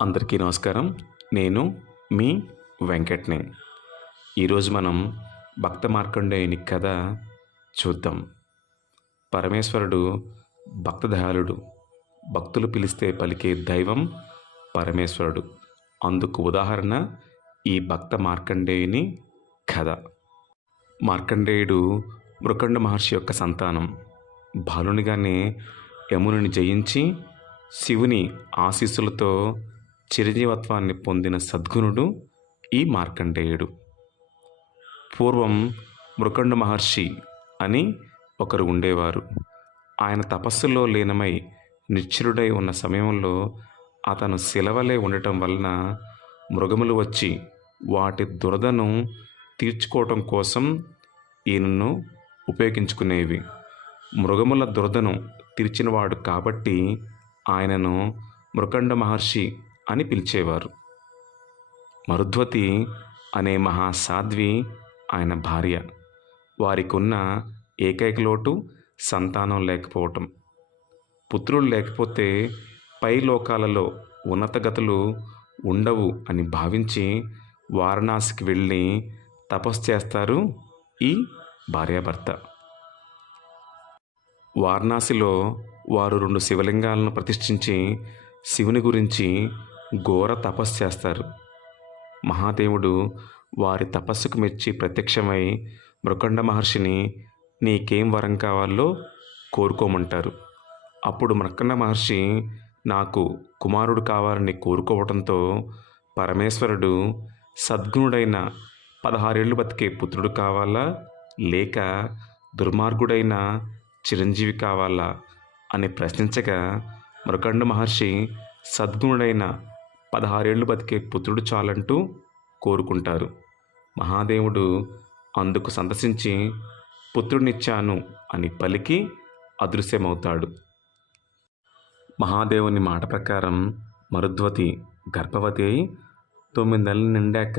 అందరికీ నమస్కారం. నేను మీ వెంకట్‌ని. ఈరోజు మనం భక్త మార్కండేయుని కథ చూద్దాం. పరమేశ్వరుడు భక్తదయాళుడు. భక్తులు పిలిస్తే పలికే దైవం పరమేశ్వరుడు. అందుకు ఉదాహరణ ఈ భక్త మార్కండేయుని కథ. మార్కండేయుడు మృకండ మహర్షి యొక్క సంతానం. బాలునిగానే యముని జయించి శివుని ఆశీస్సులతో చిరంజీవత్వాన్ని పొందిన సద్గుణుడు ఈ మార్కండేయుడు. పూర్వం మృకండ మహర్షి అని ఒకరు ఉండేవారు. ఆయన తపస్సులో లీనమై నిశ్చలుడై ఉన్న సమయంలో అతను శిలవలే ఉండటం వలన మృగములు వచ్చి వాటి దురదను తీర్చుకోవటం కోసం ఈయనను ఉపయోగించుకునేవి. మృగముల దురదను తీర్చినవాడు కాబట్టి ఆయనను మృకండ మహర్షి అని పిలిచేవారు. మరుద్వతి అనే మహాసాధ్వి ఆయన భార్య. వారికి ఉన్న ఏకైక లోటు సంతానం లేకపోవటం. పుత్రులు లేకపోతే పై లోకాలలో ఉన్నతగతులు ఉండవు అని భావించి వారణాసికి వెళ్ళి తపస్సు చేస్తారు ఈ భార్యాభర్త. వారణాసిలో వారు 2 శివలింగాలను ప్రతిష్ఠించి శివుని గురించి ఘోర తపస్సు చేస్తారు. మహాదేవుడు వారి తపస్సుకు మెచ్చి ప్రత్యక్షమై మృకండ మహర్షిని నీకేం వరం కావాలో కోరుకోమంటారు. అప్పుడు మృకండ మహర్షి నాకు కుమారుడు కావాలని కోరుకోవడంతో పరమేశ్వరుడు సద్గుణుడైన 16 ఏళ్ళు బతికే పుత్రుడు కావాలా లేక దుర్మార్గుడైన చిరంజీవి కావాలా అని ప్రశ్నించగా మృకండ మహర్షి సద్గుణుడైన 16 ఏళ్ళు బతికే పుత్రుడు చాలంటూ కోరుకుంటారు. మహాదేవుడు అందుకు సంతసించి పుత్రుడినిచ్చాను అని పలికి అదృశ్యమవుతాడు. మహాదేవుని మాట ప్రకారం మరుద్వతి గర్భవతి అయి 9 నెలలు నిండాక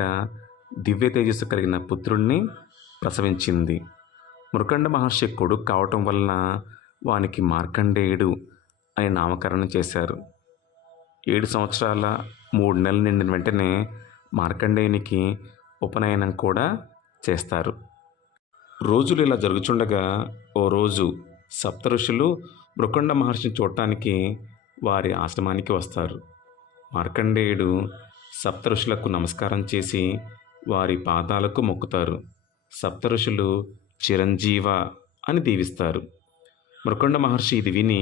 దివ్య తేజస్సు కలిగిన పుత్రుణ్ణి ప్రసవించింది. మృకండ మహర్షి కొడుకు కావటం వలన వానికి మార్కండేయుడు అని నామకరణం చేశారు. 7 సంవత్సరాల 3 నెలలు నిండిన వెంటనే మార్కండేయునికి ఉపనయనం కూడా చేస్తారు. రోజులు ఇలా జరుగుచుండగా ఓ రోజు సప్తఋషులు మృకండ మహర్షిని చూడటానికి వారి ఆశ్రమానికి వస్తారు. మార్కండేయుడు సప్తఋషులకు నమస్కారం చేసి వారి పాదాలకు మొక్కుతారు. సప్తఋషులు చిరంజీవ అని దీవిస్తారు. మృకండ మహర్షి ఇది విని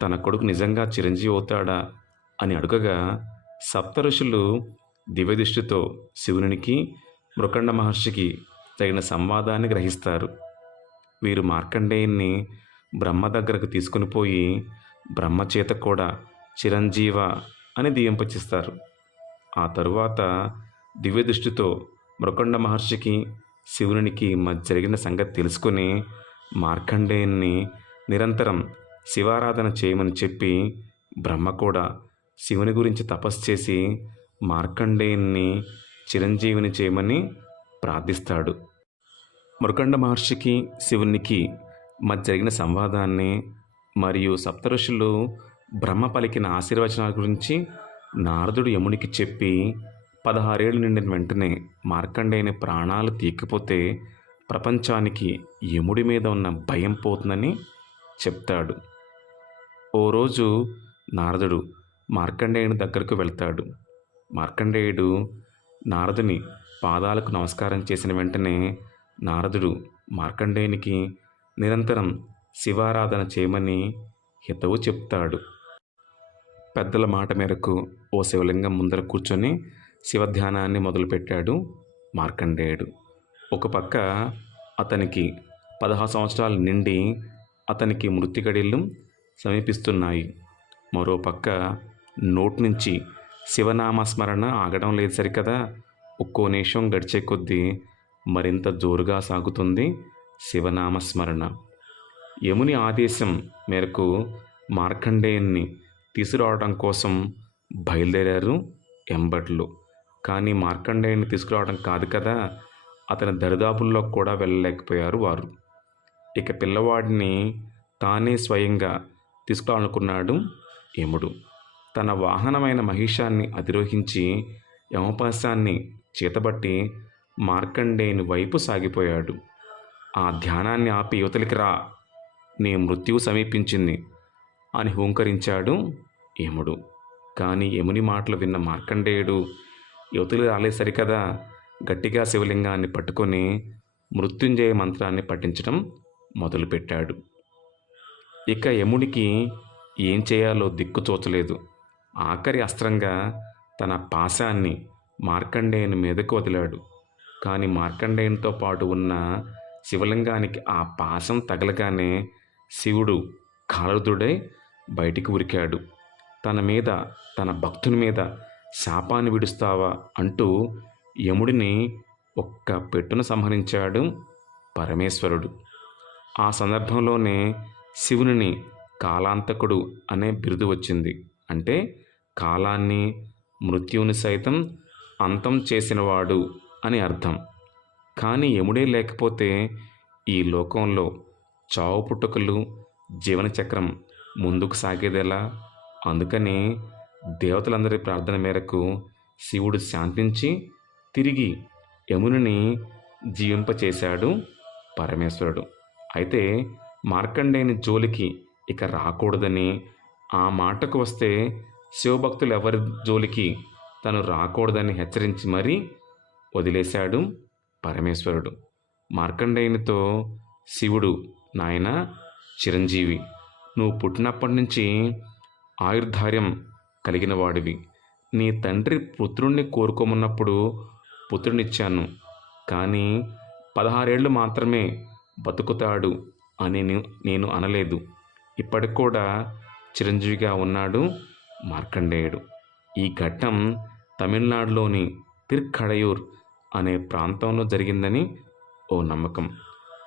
తన కొడుకు నిజంగా చిరంజీవి అవుతాడా అని అడుగగా సప్తఋషులు దివ్యదృష్టితో శివునికి మృకండ మహర్షికి తగిన సంవాదాన్ని గ్రహిస్తారు. వీరు మార్కండేయుని బ్రహ్మ దగ్గరకు తీసుకుని పోయి బ్రహ్మ చేత కూడా చిరంజీవ అని దీవింపచేస్తారు. ఆ తరువాత దివ్యదృష్టితో మృకండ మహర్షికి శివునికి మధ్య జరిగిన సంగతి తెలుసుకుని మార్కండేయుని నిరంతరం శివారాధన చేయమని చెప్పి బ్రహ్మ కూడా శివుని గురించి తపస్సు చేసి మార్కండేయుని చిరంజీవిని చేయమని ప్రార్థిస్తాడు. మృకండ మహర్షికి శివునికి మధ్య జరిగిన సంవాదాన్ని మరియు సప్తఋషులు బ్రహ్మ పలికిన ఆశీర్వచనాల గురించి నారదుడు యమునికి చెప్పి 16 ఏళ్ళు నిండిన వెంటనే మార్కండేయుని ప్రాణాలు తీయకపోతే ప్రపంచానికి యముడి మీద ఉన్న భయం పోతుందని చెప్తాడు. ఓ రోజు నారదుడు మార్కండేయుని దగ్గరకు వెళ్తాడు. మార్కండేయుడు నారదుని పాదాలకు నమస్కారం చేసిన వెంటనే నారదుడు మార్కండేయునికి నిరంతరం శివారాధన చేయమని హితవు చెప్తాడు. పెద్దల మాట మేరకు ఓ శివలింగం ముందర కూర్చొని శివధ్యానాన్ని మొదలుపెట్టాడు మార్కండేయుడు. ఒక పక్క అతనికి 16 సంవత్సరాలు నిండి అతనికి మృత్యుగడియలు సమీపిస్తున్నాయి. మరోపక్క నోటి నుంచి శివనామస్మరణ ఆగడం లేదు సరికదా. ఒక్కో నిమిషం గడిచే కొద్దీ మరింత జోరుగా సాగుతుంది శివనామస్మరణ. యముని ఆదేశం మేరకు మార్కండేయుని తీసుకురావడం కోసం బయలుదేరారు ఎంబట్లు. కానీ మార్కండేయుని తీసుకురావడం కాదు కదా, అతని దరిదాపుల్లో కూడా వెళ్ళలేకపోయారు వారు. ఇక పిల్లవాడిని తానే స్వయంగా తీసుకురావాలనుకున్నాడు యముడు. తన వాహనమైన మహిషాన్ని అధిరోహించి యమపాశాన్ని చేతబట్టి మార్కండేయుని వైపు సాగిపోయాడు. ఆ ధ్యానాన్ని ఆపి యువతలికి రా, నీ మృత్యువు సమీపించింది అని హూంకరించాడు యముడు. కానీ యముని మాటలు విన్న మార్కండేయుడు యువతలు రాలే సరికదా గట్టిగా శివలింగాన్ని పట్టుకొని మృత్యుంజయ మంత్రాన్ని పఠించడం మొదలుపెట్టాడు. ఇక యముడికి ఏం చేయాలో దిక్కుతోచలేదు. ఆఖరి అస్త్రంగా తన పాశాన్ని మార్కండేయుని మీదకు వదిలాడు. కానీ మార్కండేయునితో పాటు ఉన్న శివలింగానికి ఆ పాశం తగలగానే శివుడు కాలరుదుడై బయటికి ఉరికాడు. తన మీద, తన భక్తుని మీద శాపాన్ని విడుస్తావా అంటూ యముడిని ఒక్క పెట్టున సంహరించాడు పరమేశ్వరుడు. ఆ సందర్భంలోనే శివుని కాలాంతకుడు అనే బిరుదు వచ్చింది. అంటే కాలాన్ని, మృత్యువుని సైతం అంతం చేసినవాడు అని అర్థం. కానీ యముడే లేకపోతే ఈ లోకంలో చావు పుట్టుకలు, జీవన చక్రం ముందుకు సాగేదెలా? అందుకని దేవతలందరి ప్రార్థన మేరకు శివుడు శాంతించి తిరిగి యముని జీవింపచేశాడు పరమేశ్వరుడు. అయితే మార్కండేయుని జోలికి ఇక రాకూడదని, ఆ మాటకు వస్తే శివభక్తులు ఎవరి జోలికి తను రాకూడదని హెచ్చరించి మరీ వదిలేశాడు పరమేశ్వరుడు. మార్కండేయునితో శివుడు, నాయనా చిరంజీవి, నువ్వు పుట్టినప్పటి నుంచి ఆయుర్ధార్యం కలిగిన వాడివి. నీ తండ్రి పుత్రుణ్ణి కోరుకోమన్నప్పుడు పుత్రునిచ్చాను. కానీ 16 ఏళ్ళు మాత్రమే బతుకుతాడు అని నేను అనలేదు. ఇప్పటికి కూడా చిరంజీవిగా ఉన్నాడు మార్కండేయుడు. ఈ ఘట్టం తమిళనాడులోని తిరుక్కడయూర్ అనే ప్రాంతంలో జరిగిందని ఓ నమ్మకం.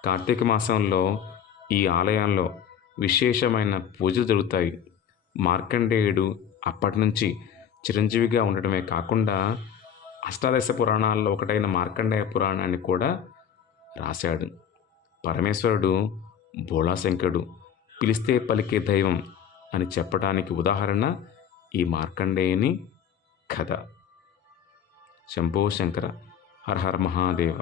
కార్తీక మాసంలో ఈ ఆలయంలో విశేషమైన పూజలు జరుగుతాయి. మార్కండేయుడు అప్పటి నుంచి చిరంజీవిగా ఉండటమే కాకుండా అష్టాదశ పురాణాల్లో ఒకటైన మార్కండేయ పురాణాన్ని కూడా రాశాడు. పరమేశ్వరుడు భోళాశంకరుడు, పిలిస్తే పలికే దైవం అని చెప్పడానికి ఉదాహరణ ఈ మార్కండేయుని కథ. శంభో శంకర, హర హర మహాదేవ.